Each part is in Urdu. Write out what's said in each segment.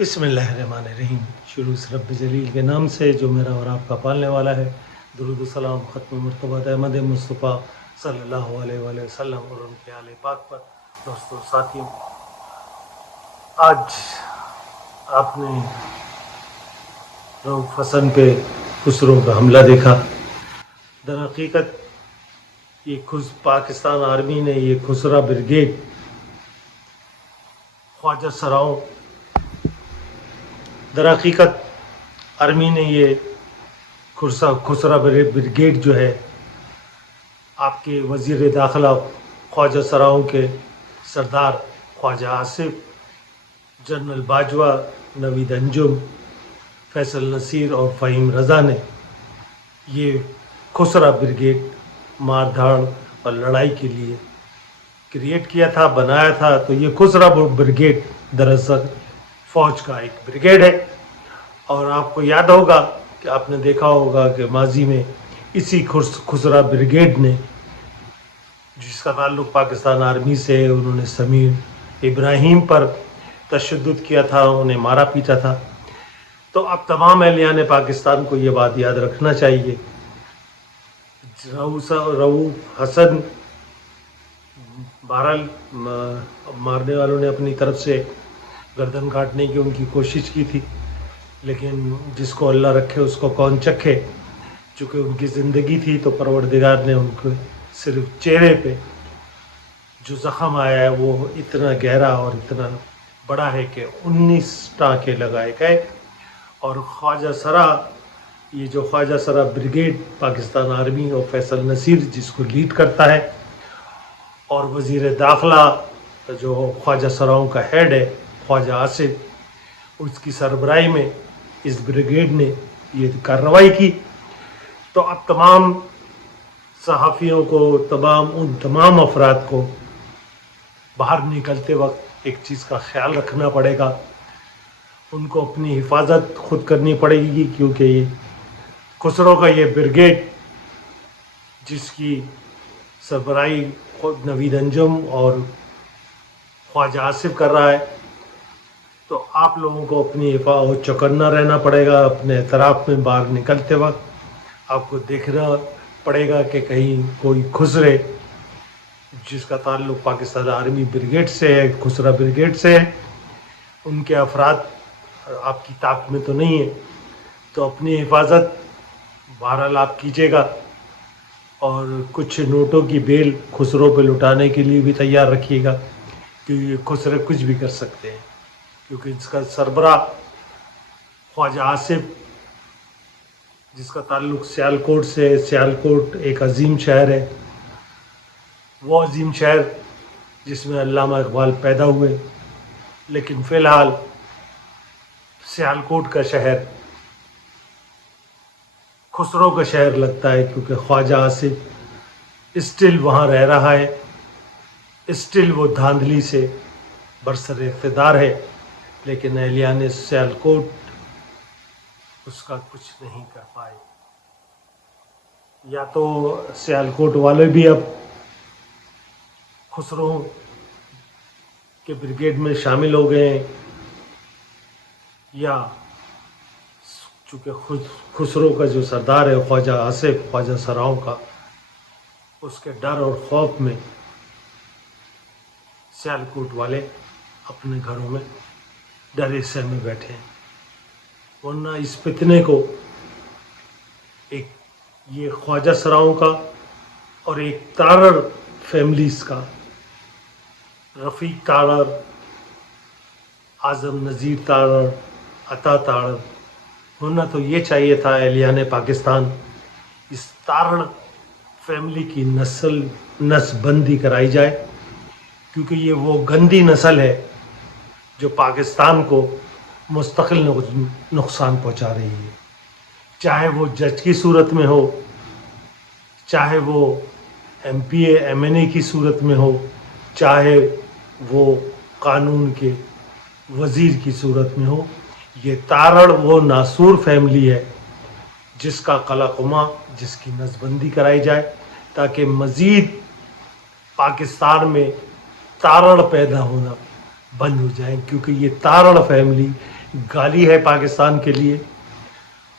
بسم اللہ الرحمن الرحیم۔ شروع سے رب جلیل کے نام سے جو میرا اور آپ کا پالنے والا ہے۔ درود و سلام ختم مرتبہ احمد مصطفیٰ صلی اللہ علیہ وآلہ وسلم اور ان کے آل پاک پر۔ دوستوں ساتھیوں، آج آپ نے رؤوف حسن پہ خسرو کا حملہ دیکھا۔ در حقیقت یہ پاکستان آرمی نے یہ خسرا بریگیڈ خواجہ سراؤں، در حقیقت آرمی نے یہ خسرا بریگیڈ جو ہے آپ کے وزیر داخلہ خواجہ سراؤں کے سردار خواجہ آصف، جنرل باجوہ، نوید انجم، فیصل نصیر اور فہیم رضا نے یہ خسرا بریگیڈ مار دھاڑ اور لڑائی کے لیے کریٹ کیا تھا، بنایا تھا۔ تو یہ خسرا بریگیڈ دراصل فوج کا ایک بریگیڈ ہے، اور آپ کو یاد ہوگا کہ آپ نے دیکھا ہوگا کہ ماضی میں اسی خسرا بریگیڈ نے، جس کا تعلق پاکستان آرمی سے، انہوں نے سمیر ابراہیم پر تشدد کیا تھا، انہیں مارا پیٹا تھا۔ تو اب تمام اہلیان پاکستان کو یہ بات یاد رکھنا چاہیے، رؤوف حسن بہرحال مارنے والوں نے اپنی طرف سے گردن کاٹنے کی ان کی کوشش کی تھی، لیکن جس کو اللہ رکھے اس کو کون چکھے۔ چونکہ ان کی زندگی تھی تو پروردگار نے ان کو صرف چہرے پہ جو زخم آیا ہے وہ اتنا گہرا اور اتنا بڑا ہے کہ 19 ٹانکے لگائے گئے۔ اور خواجہ سرا، یہ جو خواجہ سرا بریگیڈ پاکستان آرمی اور فیصل نصیر جس کو لیڈ کرتا ہے، اور وزیر داخلہ جو خواجہ سراؤں کا ہیڈ ہے خواجہ آصف، اس کی سربراہی میں اس بریگیڈ نے یہ کارروائی کی۔ تو اب تمام صحافیوں کو، ان تمام افراد کو باہر نکلتے وقت ایک چیز کا خیال رکھنا پڑے گا، ان کو اپنی حفاظت خود کرنی پڑے گی، کیونکہ یہ خسرو کا یہ بریگیڈ جس کی سربراہی خود نوید انجم اور خواجہ آصف کر رہا ہے، تو آپ لوگوں کو اپنی حفاظت چوکنا رہنا پڑے گا۔ اپنے اطراف میں باہر نکلتے وقت آپ کو دیکھنا پڑے گا کہ کہیں کوئی خسرے جس کا تعلق پاکستان آرمی بریگیڈ سے ہے، خسرا بریگیڈ سے ہے، ان کے افراد آپ کی طاقت میں تو نہیں ہے۔ تو اپنی حفاظت بہرحال آپ کیجیے گا، اور کچھ نوٹوں کی بیل خسرو پہ لٹانے کے لیے بھی تیار رکھیے گا، کیونکہ یہ خسرے کچھ بھی کر سکتے ہیں، کیونکہ اس کا سربراہ خواجہ آصف جس کا تعلق سیالکوٹ سے ہے، سیالکوٹ ایک عظیم شہر ہے، وہ عظیم شہر جس میں علامہ اقبال پیدا ہوئے، لیکن فی الحال سیالکوٹ کا شہر خسرو کا شہر لگتا ہے، کیونکہ خواجہ آصف اسٹل وہاں رہ رہا ہے، اسٹل وہ دھاندلی سے برسر اقتدار ہے، لیکن اہلیان سیالکوٹ اس کا کچھ نہیں کر پائے۔ یا تو سیالکوٹ والے بھی اب خسرو کے بریگیڈ میں شامل ہو گئے ہیں، یا چونکہ خسرو کا جو سردار ہے خواجہ آصف، خواجہ سراؤں کا، اس کے ڈر اور خوف میں سیالکوٹ والے اپنے گھروں میں ڈرے سہمے بیٹھے ہیں، ورنہ اس فتنے کو ایک یہ خواجہ سراؤں کا اور ایک تارڑ فیملیز کا، رفیق تارڑ، اعظم نذیر تارڑ، عطا تارڑ، ہونا تو یہ چاہیے تھا اہلیان پاکستان اس تارڑ فیملی کی نسل بندی کرائی جائے، کیونکہ یہ وہ گندی نسل ہے جو پاکستان کو مستقل نقصان پہنچا رہی ہے، چاہے وہ جج کی صورت میں ہو، چاہے وہ M P A M N A کی صورت میں ہو، چاہے وہ قانون کے وزیر کی صورت میں ہو۔ یہ تارڑ وہ ناسور فیملی ہے جس کا قلعہ، جس کی نسبندی کرائی جائے، تاکہ مزید پاکستان میں تارڑ پیدا ہونا بند ہو جائیں، کیونکہ یہ تارڑ فیملی گالی ہے پاکستان کے لیے،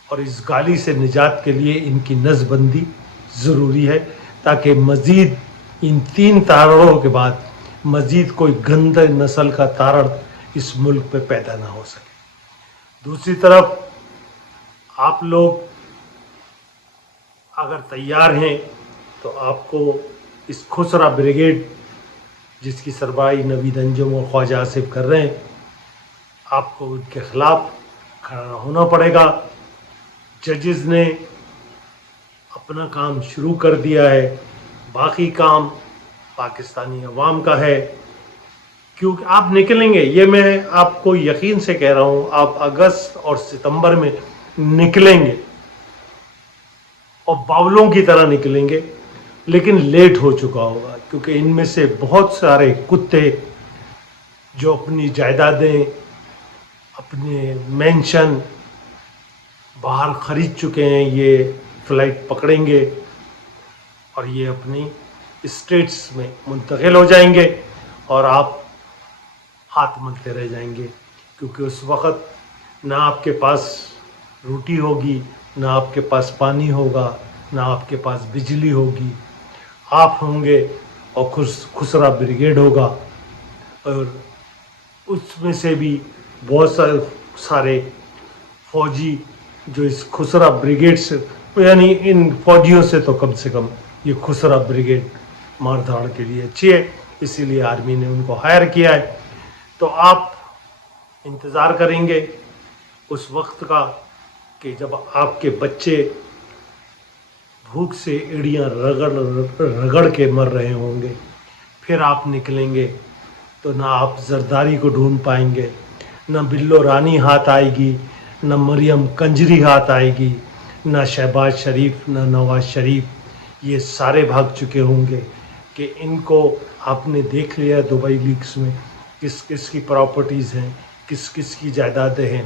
اور اس گالی سے نجات کے لیے ان کی نظم بندی ضروری ہے، تاکہ مزید ان 3 تارڑوں کے بعد مزید کوئی گندے نسل کا تارڑ اس ملک پہ پیدا نہ ہو سکے۔ دوسری طرف آپ لوگ اگر تیار ہیں تو آپ کو اس خسرہ بریگیڈ جس کی سربراہی نوید انجم اور خواجہ آصف کر رہے ہیں، آپ کو ان کے خلاف کھڑا ہونا پڑے گا۔ ججز نے اپنا کام شروع کر دیا ہے، باقی کام پاکستانی عوام کا ہے، کیونکہ آپ نکلیں گے، یہ میں آپ کو یقین سے کہہ رہا ہوں، آپ اگست اور ستمبر میں نکلیں گے اور باولوں کی طرح نکلیں گے، لیکن لیٹ ہو چکا ہوگا، کیونکہ ان میں سے بہت سارے کتے جو اپنی جائیدادیں، اپنے مینشن باہر خرید چکے ہیں، یہ فلائٹ پکڑیں گے اور یہ اپنی اسٹیٹس میں منتقل ہو جائیں گے، اور آپ ہاتھ ملتے رہ جائیں گے، کیونکہ اس وقت نہ آپ کے پاس روٹی ہوگی، نہ آپ کے پاس پانی ہوگا، نہ آپ کے پاس بجلی ہوگی، آپ ہوں گے اور خسرہ بریگیڈ ہوگا، اور اس میں سے بھی بہت سارے فوجی جو اس خسرہ بریگیڈ سے، یعنی ان فوجیوں سے کم یہ خسرہ بریگیڈ مار دھاڑ کے لیے اچھی ہے، اسی لیے آرمی نے ان کو ہائر کیا ہے۔ تو آپ انتظار کریں گے اس وقت کا کہ جب آپ کے بچے بھوک سے ایڑیاں رگڑ کے مر رہے ہوں گے، پھر آپ نکلیں گے تو نہ آپ زرداری کو ڈھونڈ پائیں گے، نہ بلو رانی ہاتھ آئے گی، نہ مریم کنجری ہاتھ آئے گی، نہ شہباز شریف، نہ نواز شریف، یہ سارے بھاگ چکے ہوں گے کہ ان کو آپ نے دیکھ لیا دبئی لیکس میں کس کس کی پراپرٹیز ہیں، کس کس کی جائیدادیں ہیں،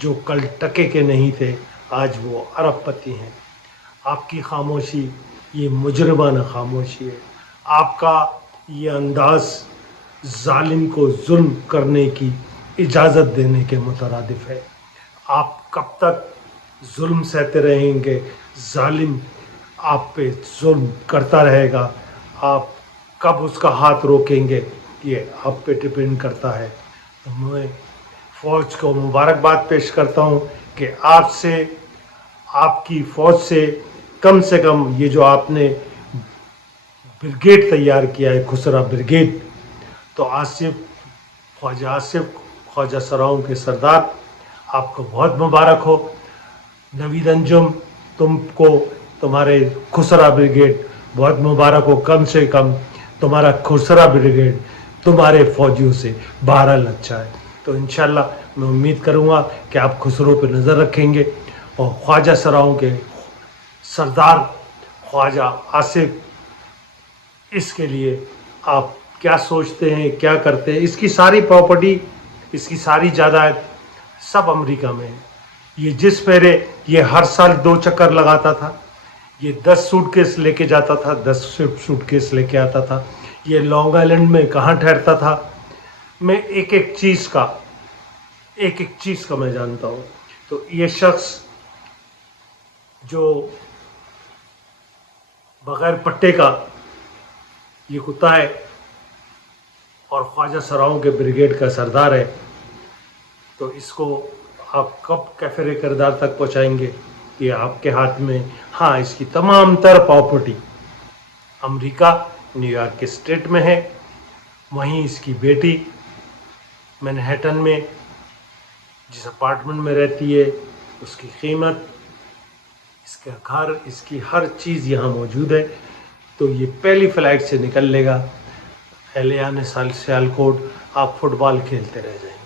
جو کل ٹکے کے نہیں تھے آج وہ ارب پتی ہیں۔ آپ کی خاموشی یہ مجرمانہ خاموشی ہے، آپ کا یہ انداز ظالم کو ظلم کرنے کی اجازت دینے کے مترادف ہے۔ آپ کب تک ظلم سہتے رہیں گے، ظالم آپ پہ ظلم کرتا رہے گا، آپ کب اس کا ہاتھ روکیں گے یہ آپ پہ ڈپینڈ کرتا ہے۔ تو میں فوج کو مبارکباد پیش کرتا ہوں کہ آپ کی فوج سے کم یہ جو آپ نے بریگیڈ تیار کیا ہے خسرہ بریگیڈ، تو خواجہ آصف، خواجہ سراؤں کے سردار، آپ کو بہت مبارک ہو۔ نوید انجم، تم کو تمہارے خسرہ بریگیڈ بہت مبارک ہو، کم سے کم تمہارا خسرہ بریگیڈ تمہارے فوجیوں سے بہرحال اچھا ہے۔ تو انشاءاللہ میں امید کروں گا کہ آپ خسروں پہ نظر رکھیں گے، اور خواجہ سراؤں کے سردار خواجہ آصف، اس کے لیے آپ کیا سوچتے ہیں، کیا کرتے ہیں؟ اس کی ساری پراپرٹی، اس کی ساری جائیداد سب امریکہ میں ہے۔ یہ جس پہرے یہ ہر سال 2 چکر لگاتا تھا، یہ 10 سوٹ کیس لے کے جاتا تھا، 10 سوٹ کیس لے کے آتا تھا، یہ لانگ آئلینڈ میں کہاں ٹھہرتا تھا، میں ایک ایک چیز کا میں جانتا ہوں۔ تو یہ شخص جو بغیر پٹے کا یہ کتا ہے اور خواجہ سراؤں کے بریگیڈ کا سردار ہے، تو اس کو آپ کب کیفر کردار تک پہنچائیں گے؟ یہ آپ کے ہاتھ میں۔ ہاں، اس کی تمام تر پراپرٹی امریکہ، نیو یارک کے اسٹیٹ میں ہے، وہیں اس کی بیٹی مینہٹن میں جس اپارٹمنٹ میں رہتی ہے، اس کی قیمت، اس کا گھر، اس کی ہر چیز یہاں موجود ہے۔ تو یہ پہلی فلائٹ سے نکل لے گا، اہلیان سیالکوٹ، آپ فٹ بال کھیلتے رہ جائیں گے۔